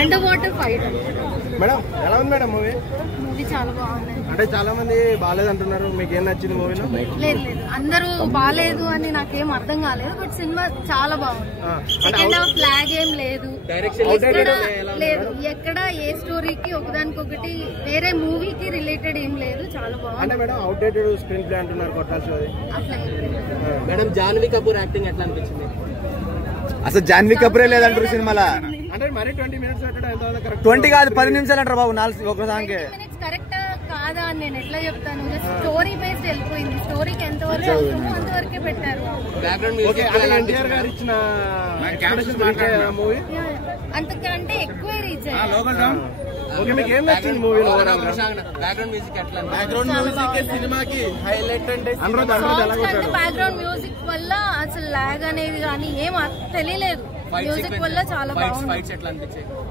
Under water fight madam ఎలా ఉంది madam movie? Movie చాలా బాగుంది. అంటే చాలా మంది బాగాలేదు అంటున్నారు, మీకు ఏం నచ్చింది మూవీలో? లేదు అందరూ బాగాలేదు అని నాకేం అర్థం కాలేదు, బట్ సినిమా చాలా బాగుంది. సెకండ్ హాఫ్ ఫ్లాగ్ ఏం లేదు, లేదు ఎక్కడ ఏ స్టోరీకి ఒకదానికొకటి వేరే మూవీకి రిలేటెడ్ ఏం లేదు, చాలా బాగుంది. అంటే మేడం అవుట్డేటెడ్ స్క్రీన్ ప్లే అంటున్నారు కొట్టాల్సి. అట్లా మేడం జాన్వీ కపూర్ యాక్టింగ్ ఎట్లా అనిపించింది? అసలు జాన్వీ కపూరే లేదంటారు సినిమాలో. అంటే మరి 20 minutes పెట్టడం ఎంత కరెక్ట్? 20 కాదు 10 నిమిషాలు అంటారు బాబు. 4 ఒక సాంగ్ కరెక్ట్ కాదా అని నేను ఎట్లా చెప్తాను? స్టోరీ బేస్డ్ వెళ్ళిపోయింది. స్టోరీకి ఎంతవరకు అవసరమో అంతవరకే పెట్టారు. ఎన్టీఆర్ గారు ఇచ్చిన మూవీ అంతకంటే ఎక్కువ రీచ్ అయ్యారు. ఓకే, మీకు ఏం నచ్చింది మూవీలో? బ్యాక్గ్రౌండ్ మ్యూజిక్ ఎట్లా? సినిమాకి హైలైట్ అంటే బ్యాక్గ్రౌండ్ మ్యూజిక్ వల్ల అసలు లాగ్ అనేది కానీ ఏం తెలియలేదు. మ్యూజిక్ వల్ల చాలా బాగుంది.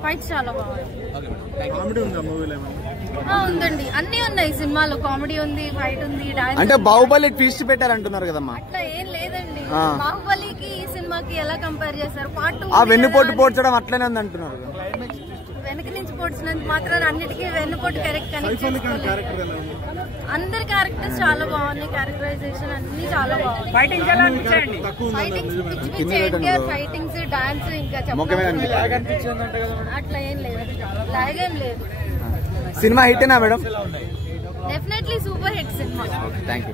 ఫైట్స్ చాలా బాగుంది. ఉందండి, అన్ని ఉన్నాయి సినిమాలో. కామెడీ ఉంది, ఫైట్ ఉంది, డాన్స్. అంటే బాహుబలి ట్విస్ట్ పెట్టారంటున్నారు కదమ్మా. అట్లా ఏం లేదండి. బాహుబలికి ఈ సినిమాకి ఎలా కంపేర్ చేస్తారు? పార్ట్ 2 ఆ వెన్నుపోటు పోడ్చడం అట్లనే ఉంది అంటున్నారు. వెనక నుంచి పోడ్చినంత మాత్రం అన్నిటికీ వెన్నుపోటు కరెక్ట్ కనెక్ట్. అందరి క్యారెక్టర్స్ చాలా బాగున్నాయి, క్యారెక్టరైజేషన్ అన్ని చాలా బాగుంది. ఫైటింగ్స్ పిచ్చి ఎన్టీఆర్ ఫైటింగ్స్, డాన్స్ ఇంకా అట్లా ఏం లేదు, లాగ్ ఏం లేదు. సినిమా హిట్టేనా madam? Definitely super hit cinema. Thank you.